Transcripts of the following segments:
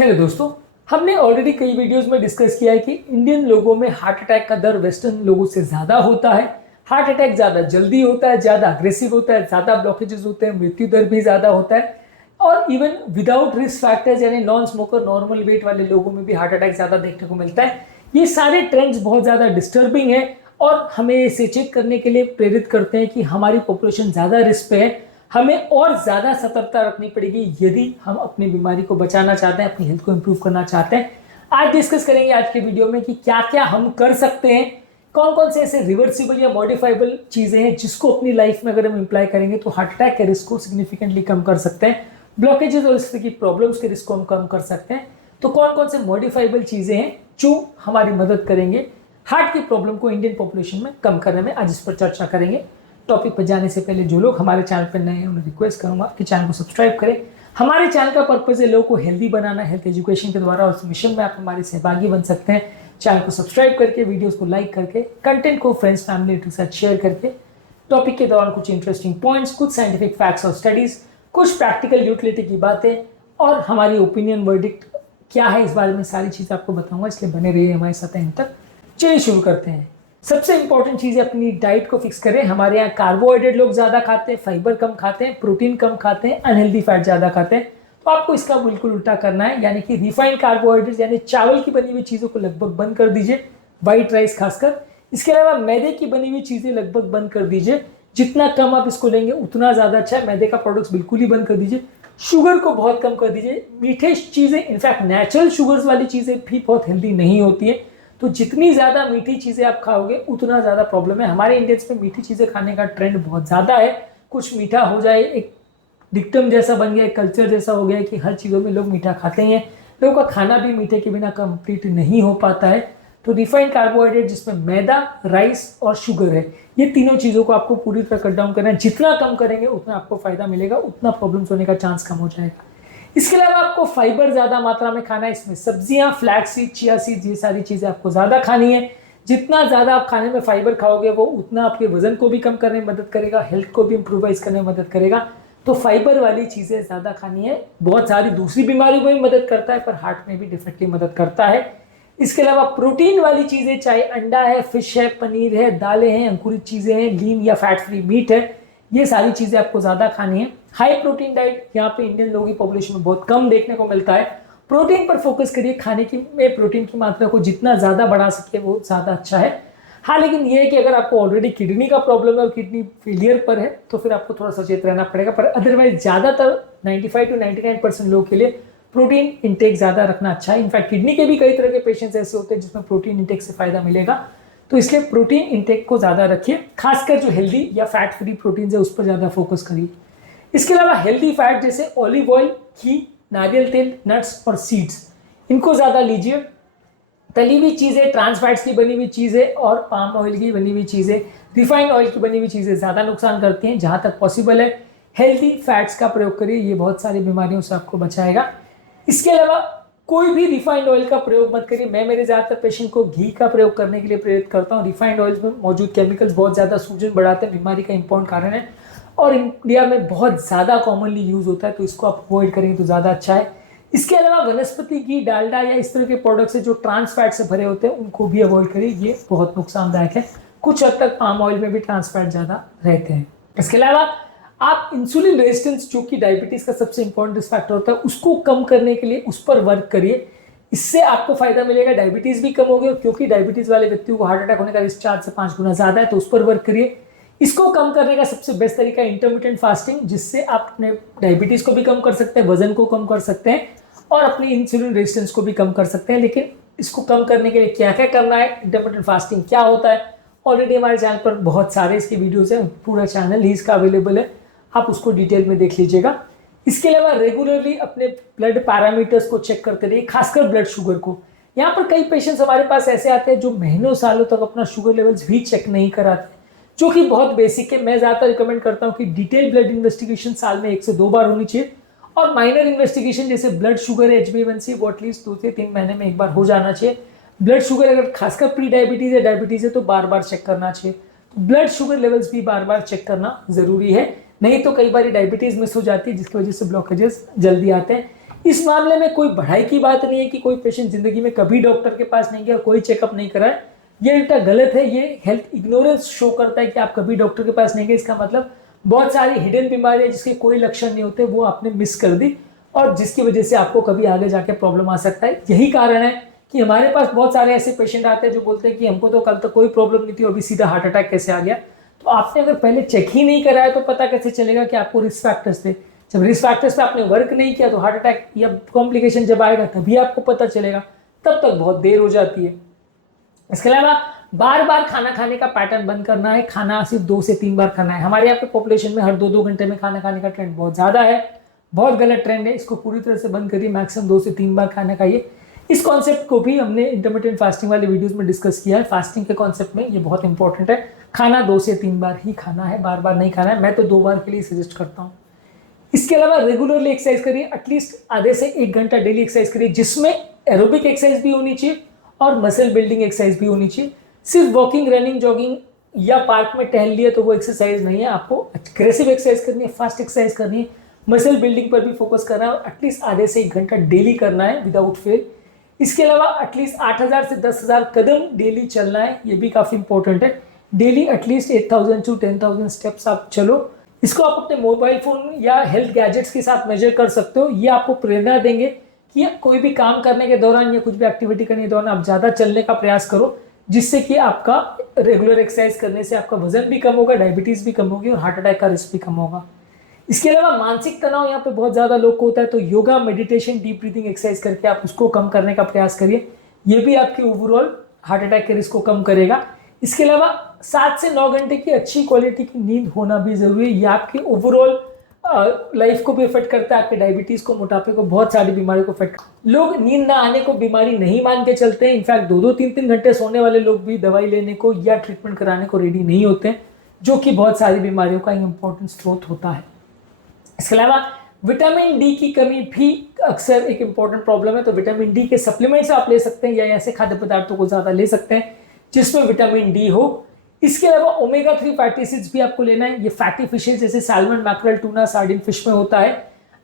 Hello दोस्तों, हमने already कई वीडियोस में डिस्कस किया है कि इंडियन लोगों में हार्ट अटैक का दर वेस्टर्न लोगों से ज़्यादा होता है। हार्ट अटैक ज़्यादा जल्दी होता है, ज़्यादा अग्रेसिव होता है, ज़्यादा ब्लॉकेजेस होते हैं, मृत्यु दर भी ज़्यादा होता है। और इवन विदाउट रिस्क फैक्टर्स यानी नॉन स्मोकर, नॉर्मल वेट वाले लोगों में भी हार्ट अटैक ज़्यादा देखने को मिलता है। ये सारे ट्रेंड्स बहुत ज़्यादा डिस्टर्बिंग है और हमें इसे चेक करने के लिए प्रेरित करते हैं कि हमारी पॉपुलेशन ज़्यादा रिस्क पे है। हमें और ज़्यादा सतर्कता रखनी पड़ेगी यदि हम अपनी बीमारी को बचाना चाहते हैं, अपनी हेल्थ को इंप्रूव करना चाहते हैं। आज डिस्कस करेंगे आज के वीडियो में कि क्या क्या हम कर सकते हैं, कौन कौन से ऐसे रिवर्सिबल या मॉडिफाइबल चीज़ें हैं जिसको अपनी लाइफ में अगर हम इम्प्लाई करेंगे तो हार्ट अटैक के रिस्क को सिग्निफिकेंटली कम कर सकते हैं, ब्लॉकेजेस और इस तरह की प्रॉब्लम्स के रिस्क को हम कम कर सकते हैं। तो कौन कौन से मॉडिफाइबल चीज़ें हैं जो हमारी मदद करेंगे हार्ट की प्रॉब्लम को इंडियन पॉपुलेशन में कम करने में, आज इस पर चर्चा करेंगे। टॉपिक पर जाने से पहले जो लोग हमारे चैनल पर नए हैं उन्हें रिक्वेस्ट करूंगा कि चैनल को सब्सक्राइब करें। हमारे चैनल का पर्पज है लोगों को हेल्दी बनाना, हेल्थ एजुकेशन के द्वारा, और उस मिशन में आप हमारे सहभागी बन सकते हैं। चैनल को सब्सक्राइब करके, वीडियोस को लाइक करके, कंटेंट को फ्रेंड्स फैमिली के साथ शेयर करके, टॉपिक के दौरान कुछ इंटरेस्टिंग पॉइंट्स, कुछ साइंटिफिक फैक्ट्स और स्टडीज, कुछ प्रैक्टिकल यूटिलिटी की बातें और हमारी ओपिनियन वर्डिक्ट क्या है इस बारे में सारी चीज़ आपको बताऊंगा, इसलिए बने रहिए हमारे साथ एंड तक। चलिए शुरू करते हैं। सबसे इंपॉर्टेंट चीज़ है अपनी डाइट को फिक्स करें। हमारे यहाँ कार्बोहाइड्रेट लोग ज़्यादा खाते हैं, फाइबर कम खाते हैं, प्रोटीन कम खाते हैं, अनहेल्दी फैट ज़्यादा खाते हैं। तो आपको इसका बिल्कुल उल्टा करना है, यानी कि रिफाइंड कार्बोहाइड्रेट यानी चावल की बनी हुई चीज़ों को लगभग बंद कर दीजिए, वाइट राइस खासकर। इसके अलावा मैदे की बनी हुई चीज़ें लगभग बंद कर दीजिए, जितना कम आप इसको लेंगे उतना ज़्यादा अच्छा है। मैदे का प्रोडक्ट्स बिल्कुल ही बंद कर दीजिए, शुगर को बहुत कम कर दीजिए। मीठे चीज़ें, इनफैक्ट नेचुरल शुगर्स वाली चीज़ें भी बहुत हेल्दी नहीं होती है, तो जितनी ज़्यादा मीठी चीज़ें आप खाओगे उतना ज़्यादा प्रॉब्लम है। हमारे इंडियंस में मीठी चीज़ें खाने का ट्रेंड बहुत ज़्यादा है, कुछ मीठा हो जाए एक डिक्टम जैसा बन गया, एक कल्चर जैसा हो गया कि हर चीज़ों में लोग मीठा खाते हैं। लोगों का खाना भी मीठे के बिना कंप्लीट नहीं हो पाता है। तो रिफाइंड कार्बोहाइड्रेट जिसमें मैदा, राइस और शुगर है, ये तीनों चीज़ों को आपको पूरी तरह कट डाउन करना है। जितना कम करेंगे उतना आपको फायदा मिलेगा, उतना प्रॉब्लम्स होने का चांस कम हो जाएगा। इसके अलावा आपको फाइबर ज़्यादा मात्रा में खाना है। इसमें सब्जियां, फ्लैक्स सीड, चिया सीड, ये सारी चीज़ें आपको ज़्यादा खानी है। जितना ज़्यादा आप खाने में फाइबर खाओगे वो उतना आपके वजन को भी कम करने में मदद करेगा, हेल्थ को भी इम्प्रूवाइज करने में मदद करेगा। तो फाइबर वाली चीज़ें ज़्यादा खानी है। बहुत सारी दूसरी बीमारियों में भी मदद करता है, पर हार्ट में भी डेफिनेटली मदद करता है। इसके अलावा प्रोटीन वाली चीज़ें, चाहे अंडा है, फिश है, पनीर है, दालें हैं, अंकुरित चीज़ें हैं, लीन या फैट फ्री मीट है, ये सारी चीज़ें आपको ज़्यादा खानी है। हाई प्रोटीन डाइट यहाँ पे इंडियन लोगों की पॉपुलेशन में बहुत कम देखने को मिलता है। प्रोटीन पर फोकस करिए, खाने की में प्रोटीन की मात्रा को जितना ज़्यादा बढ़ा सके वो ज़्यादा अच्छा है। हाँ, लेकिन ये है कि अगर आपको ऑलरेडी किडनी का प्रॉब्लम है और किडनी फेलियर पर है तो फिर आपको थोड़ा सचेत रहना पड़ेगा। पर अदरवाइज ज़्यादातर 95 to 99% लोगों के लिए प्रोटीन इंटेक ज़्यादा रखना अच्छा है। इनफैक्ट किडनी के भी कई तरह के पेशेंट्स ऐसे होते हैं जिसमें प्रोटीन इंटेक से फायदा मिलेगा, तो इसलिए प्रोटीन इंटेक को ज़्यादा रखिए। खासकर जो हेल्दी या फैट फ्री प्रोटीन है उस पर ज़्यादा फोकस करिए। इसके अलावा हेल्दी फैट जैसे ऑलिव ऑयल, घी, नारियल तेल, नट्स और सीड्स, इनको ज़्यादा लीजिए। तली हुई चीज़ें, ट्रांस फैट्स की बनी हुई चीज़ें और पाम ऑयल की बनी हुई चीज़ें, रिफाइंड ऑयल की बनी हुई चीज़ें ज़्यादा नुकसान करती हैं। जहाँ तक पॉसिबल है हेल्दी फैट्स का प्रयोग करिए, ये बहुत सारी बीमारियों से आपको बचाएगा। इसके अलावा कोई भी रिफाइंड ऑयल का प्रयोग मत करिए। मैं मेरे ज़्यादातर पेशेंट को घी का प्रयोग करने के लिए प्रेरित करता हूँ। रिफाइंड ऑयल में मौजूद केमिकल्स बहुत ज़्यादा सूजन बढ़ाते हैं, बीमारी का इंपॉर्टेंट कारण है और इंडिया में बहुत ज़्यादा कॉमनली यूज़ होता है, तो इसको आप अवॉइड करेंगे तो ज़्यादा अच्छा है। इसके अलावा वनस्पति घी, डालडा या इस तरह के प्रोडक्ट्स है जो ट्रांस फैट से भरे होते हैं, उनको भी अवॉइड करिए, ये बहुत नुकसानदायक है। कुछ हद तक पाम ऑयल में भी ट्रांस फैट ज़्यादा रहते हैं। इसके अलावा आप इंसुलिन रेजिस्टेंस, जो कि डायबिटीज़ का सबसे इंपॉर्टेंट रिस्क फैक्टर होता है, उसको कम करने के लिए उस पर वर्क करिए। इससे आपको फायदा मिलेगा, डायबिटीज़ भी कम होगी, क्योंकि डायबिटीज़ वाले व्यक्तियों को हार्ट अटैक होने का रिस्क 4 से 5 गुना ज़्यादा है, तो उस पर वर्क करिए। इसको कम करने का सबसे बेस्ट तरीका है इंटरमिटेंट फास्टिंग, जिससे आप अपने डायबिटीज़ को भी कम कर सकते हैं, वजन को कम कर सकते हैं और अपनी इंसुलिन रेजिस्टेंस को भी कम कर सकते हैं। लेकिन इसको कम करने के लिए क्या क्या करना है, इंटरमिटेंट फास्टिंग क्या होता है, ऑलरेडी हमारे चैनल पर बहुत सारे इसके वीडियोज़ हैं, पूरा चैनल ही इसका अवेलेबल है, आप उसको डिटेल में देख लीजिएगा। इसके अलावा रेगुलरली अपने ब्लड पैरामीटर्स को चेक करते रहिए, खासकर ब्लड शुगर को। यहाँ पर कई पेशेंट्स हमारे पास ऐसे आते हैं जो महीनों सालों तक अपना शुगर लेवल्स भी चेक नहीं कराते, जो कि बहुत बेसिक है। मैं ज़्यादातर रिकमेंड करता हूँ कि डिटेल ब्लड इन्वेस्टिगेशन साल में 1 से 2 बार होनी चाहिए, और माइनर इन्वेस्टिगेशन जैसे ब्लड शुगर है, HbA1c, वो एटलीस्ट 2 से 3 महीने में एक बार हो जाना चाहिए। ब्लड शुगर अगर खासकर प्री डायबिटीज़ है, डायबिटीज़ है, तो बार बार चेक करना चाहिए। तो ब्लड शुगर लेवल्स भी बार बार चेक करना ज़रूरी है, नहीं तो कई बार डायबिटीज़ मिस हो जाती है जिसकी वजह से ब्लॉकेजेस जल्दी आते हैं। इस मामले में कोई बढ़ाई की बात नहीं है कि कोई पेशेंट जिंदगी में कभी डॉक्टर के पास नहीं गया, कोई चेकअप नहीं कराए, ये उल्टा गलत है। ये हेल्थ इग्नोरेंस शो करता है कि आप कभी डॉक्टर के पास नहीं गए। इसका मतलब बहुत सारी हिडन बीमारियां जिसके कोई लक्षण नहीं होते वो आपने मिस कर दी, और जिसकी वजह से आपको कभी आगे जाके प्रॉब्लम आ सकता है। यही कारण है कि हमारे पास बहुत सारे ऐसे पेशेंट आते हैं जो बोलते हैं कि हमको तो कल तक कोई प्रॉब्लम नहीं थी, अभी सीधा हार्ट अटैक कैसे आ गया। तो आपने अगर पहले चेक ही नहीं कराया तो पता कैसे चलेगा कि आपको रिस्क फैक्टर्स थे। जब रिस्क फैक्टर्स पे आपने वर्क नहीं किया तो हार्ट अटैक या कॉम्प्लिकेशन जब आएगा तभी आपको पता चलेगा, तब तक बहुत देर हो जाती है। इसके अलावा बार बार खाना खाने का पैटर्न बंद करना है। खाना सिर्फ 2 से 3 बार खाना है। हमारे यहाँ पे पॉपुलेशन में हर 2-2 घंटे में खाना खाने का ट्रेंड बहुत ज़्यादा है, बहुत गलत ट्रेंड है। इसको पूरी तरह से बंद करिए, मैक्सिमम 2 से 3 बार खाना खाइए। इस कॉन्सेप्ट को भी हमने इंटरमिटेंट फास्टिंग वाले वीडियोस में डिस्कस किया है। फास्टिंग के कॉन्सेप्ट में ये बहुत इंपॉर्टेंट है। खाना 2 से 3 बार ही खाना है, बार बार नहीं खाना है। मैं तो 2 बार के लिए सजेस्ट करता हूँ। इसके अलावा रेगुलरली एक्सरसाइज करिए, एटलीस्ट आधे से 1 घंटा डेली एक्सरसाइज करिए, जिसमें एरोबिक एक्सरसाइज भी होनी चाहिए और मसल बिल्डिंग एक्सरसाइज भी होनी चाहिए। सिर्फ वॉकिंग, रनिंग, जॉगिंग या पार्क में टहल लिया तो वो एक्सरसाइज नहीं है। आपको अग्रेसिव एक्सरसाइज करनी है, फास्ट एक्सरसाइज करनी है, मसल बिल्डिंग पर भी फोकस करना है और एटलीस्ट आधे से 1 घंटा डेली करना है विदाउट फेल। इसके अलावा एटलीस्ट 8,000 से 10,000 कदम डेली चलना है, ये भी काफ़ी इंपॉर्टेंट है। डेली एटलीस्ट 8,000 to 10,000 स्टेप्स आप चलो। इसको आप अपने मोबाइल फोन या हेल्थ गैजेट्स के साथ मेजर कर सकते हो। ये आपको प्रेरणा देंगे कि कोई भी काम करने के दौरान या कुछ भी एक्टिविटी करने के दौरान आप ज़्यादा चलने का प्रयास करो, जिससे कि आपका रेगुलर एक्सरसाइज करने से आपका वजन भी कम होगा, डायबिटीज़ भी कम होगी और हार्ट अटैक का रिस्क भी कम होगा। इसके अलावा मानसिक तनाव यहाँ पे बहुत ज़्यादा लोग को होता है, तो yoga, meditation, deep breathing exercise करके आप उसको कम करने का प्रयास करिए। ये भी आपकी ओवरऑल हार्ट अटैक के रिस्क को कम करेगा। इसके अलावा 7 से 9 घंटे की अच्छी क्वालिटी की नींद होना भी जरूरी है। ये आपकी ओवरऑल लाइफ को भी इफेक्ट करता है, आपके डायबिटीज को, मोटापे को, बहुत सारी बीमारियों को इफेक्ट। लोग नींद ना आने को बीमारी नहीं मान के चलते हैं। इनफैक्ट 2-2, 3-3 घंटे सोने वाले लोग भी दवाई लेने को या ट्रीटमेंट कराने को रेडी नहीं होते हैं, जो कि बहुत सारी बीमारियों का इंपॉर्टेंट स्रोत होता है। इसके अलावा विटामिन डी की कमी भी अक्सर एक इंपॉर्टेंट प्रॉब्लम है, तो विटामिन डी के सप्लीमेंट्स आप ले सकते हैं या ऐसे खाद्य पदार्थों को ज़्यादा ले सकते हैं जिसमें विटामिन डी हो। इसके अलावा ओमेगा 3 फैटी एसिड्स भी आपको लेना है। ये फैटी फिशेज जैसे salmon, mackerel, tuna, sardine fish में होता है,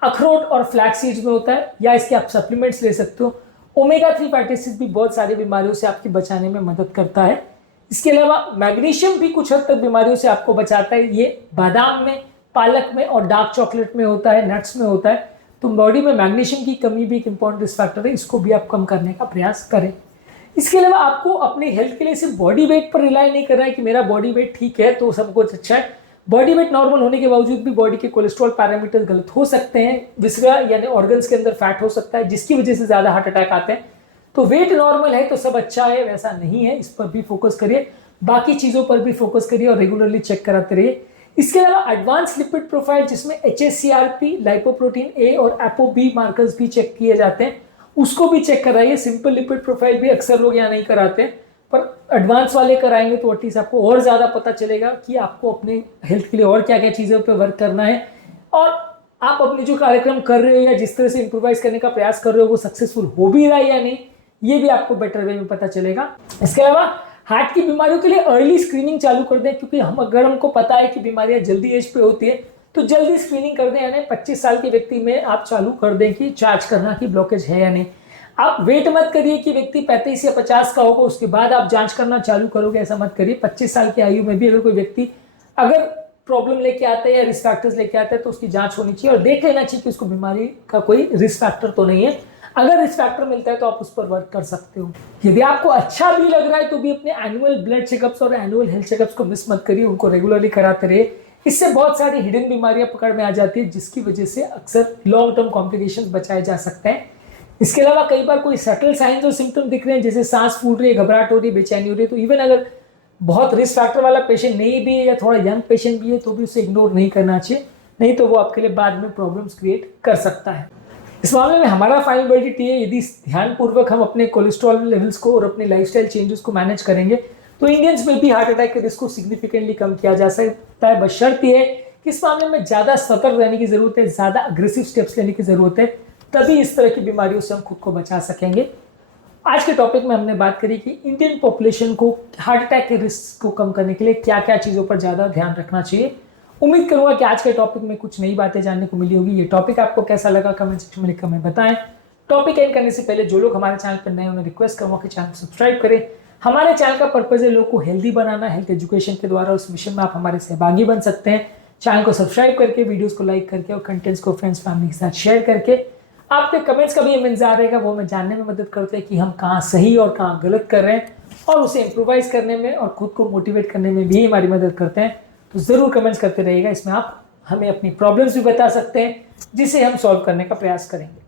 अखरोट और फ्लैक्स सीड्स में होता है, या इसके आप सप्लीमेंट्स ले सकते हो। ओमेगा 3 फैटी एसिड्स भी बहुत सारी बीमारियों से आपकी बचाने में मदद करता है। इसके अलावा मैग्नीशियम भी कुछ हद तक बीमारियों से आपको बचाता है। ये बादाम में, पालक में और डार्क चॉकलेट में होता है, नट्स में होता है। तो बॉडी में मैग्नीशियम की कमी भी एक इंपॉर्टेंट रिस्क फैक्टर है, इसको भी आप कम करने का प्रयास करें। इसके अलावा आपको अपनी हेल्थ के लिए सिर्फ बॉडी वेट पर रिलाई नहीं करना है कि मेरा बॉडी वेट ठीक है तो सब कुछ अच्छा है। बॉडी वेट नॉर्मल होने के बावजूद भी बॉडी के कोलेस्ट्रॉल पैरामीटर गलत हो सकते हैं। विसरा यानी ऑर्गन्स के अंदर फैट हो सकता है, जिसकी वजह से ज्यादा हार्ट अटैक आते हैं। तो वेट नॉर्मल है तो सब अच्छा है, वैसा नहीं है। इस पर भी फोकस करिए, बाकी चीजों पर भी फोकस करिए और रेगुलरली चेक कराते रहिए। इसके अलावा एडवांस लिपिड प्रोफाइल जिसमें HSCRP, लाइपोप्रोटीन ए और ApoB मार्कर्स भी चेक किए जाते हैं, उसको भी चेक कराइए। सिंपल लिपिड प्रोफाइल भी अक्सर लोग यहाँ नहीं कराते, पर एडवांस वाले कराएंगे तो एटलीस्ट आपको और ज़्यादा पता चलेगा कि आपको अपने हेल्थ के लिए और क्या क्या चीज़ों पे वर्क करना है, और आप अपने जो कार्यक्रम कर रहे हो या जिस तरह से इम्प्रोवाइज करने का प्रयास कर रहे हो वो सक्सेसफुल हो भी रहा है या नहीं, ये भी आपको बेटर वे में पता चलेगा। इसके अलावा हार्ट की बीमारियों के लिए अर्ली स्क्रीनिंग चालू कर दें, क्योंकि अगर हमको पता है कि बीमारियां जल्दी एज पे होती है तो जल्दी स्क्रीनिंग कर दें। यानी 25 साल के व्यक्ति में आप चालू कर दें कि जांच करना कि ब्लॉकेज है या नहीं। आप वेट मत करिए कि व्यक्ति 35 या 50 का होगा उसके बाद आप जांच करना चालू करोगे, ऐसा मत करिए। 25 साल की आयु में भी अगर कोई व्यक्ति अगर प्रॉब्लम लेके आता है या रिस्क फैक्टर्स लेके आता है तो उसकी जांच होनी चाहिए और देख लेना चाहिए कि उसको बीमारी का कोई रिस्क फैक्टर तो नहीं है। अगर रिस्क फैक्टर मिलता है तो आप उस पर वर्क कर सकते हो। यदि आपको अच्छा भी लग रहा है तो भी अपने एनुअल ब्लड चेकअप्स और एनुअल हेल्थ चेकअप्स को मिस मत करिए, उनको रेगुलरली कराते रहिए। इससे बहुत सारी हिडन बीमारियां पकड़ में आ जाती है, जिसकी वजह से अक्सर लॉन्ग टर्म कॉम्प्लिकेशंस बचाए जा सकते हैं। इसके अलावा कई बार कोई सटल साइंस और सिम्टम दिख रहे हैं, जैसे सांस फूल रही है, घबराहट हो रही है, बेचैनी हो रही है, तो इवन अगर बहुत रिस्क फैक्टर वाला पेशेंट नहीं भी है या थोड़ा यंग पेशेंट भी है तो भी उसे इग्नोर नहीं करना चाहिए, नहीं तो वो आपके लिए बाद में प्रॉब्लम्स क्रिएट कर सकता है। इस मामले में हमारा फाइनल वर्डिक्ट ये, यदि ध्यानपूर्वक हम अपने कोलेस्ट्रॉल लेवल्स को और अपने लाइफस्टाइल चेंजेस को मैनेज करेंगे तो इंडियंस में भी हार्ट अटैक के रिस्क को सिग्निफिकेंटली कम किया जा सकता है। बशर्ते है कि इस मामले में ज़्यादा सतर्क रहने की जरूरत है, ज़्यादा अग्रेसिव स्टेप्स लेने की जरूरत है, तभी इस तरह की बीमारियों से हम खुद को बचा सकेंगे। आज के टॉपिक में हमने बात करी कि इंडियन पॉपुलेशन को हार्ट अटैक के रिस्क को कम करने के लिए क्या क्या चीज़ों पर ज़्यादा ध्यान रखना चाहिए उम्मीद करूंगा कि आज के टॉपिक में कुछ नई बातें जानने को मिली होगी। ये टॉपिक आपको कैसा लगा कमेंट सेक्शन में लिखकर हमें बताएं। टॉपिक एंड करने से पहले जो लोग हमारे चैनल पर नए उन्हें रिक्वेस्ट करूंगा कि चैनल को सब्सक्राइब करें। हमारे चैनल का पर्पज है लोग को हेल्दी बनाना, हेल्थ एजुकेशन के द्वारा। उस मिशन में आप हमारे सहभागी बन सकते हैं। चैनल को सब्सक्राइब करके, वीडियोस को लाइक करके और कंटेंट्स को फ्रेंड्स फैमिली के साथ शेयर करके। आपके कमेंट्स का भी हमें इंतजार रहेगा, वो हमें जानने में मदद करते हैं कि हम कहाँ सही और कहाँ गलत कर रहे हैं, और उसे इम्प्रोवाइज करने में और खुद को मोटिवेट करने में भी हमारी मदद करते हैं। तो ज़रूर कमेंट्स करते रहिएगा। इसमें आप हमें अपनी प्रॉब्लम्स भी बता सकते हैं जिसे हम सॉल्व करने का प्रयास करेंगे।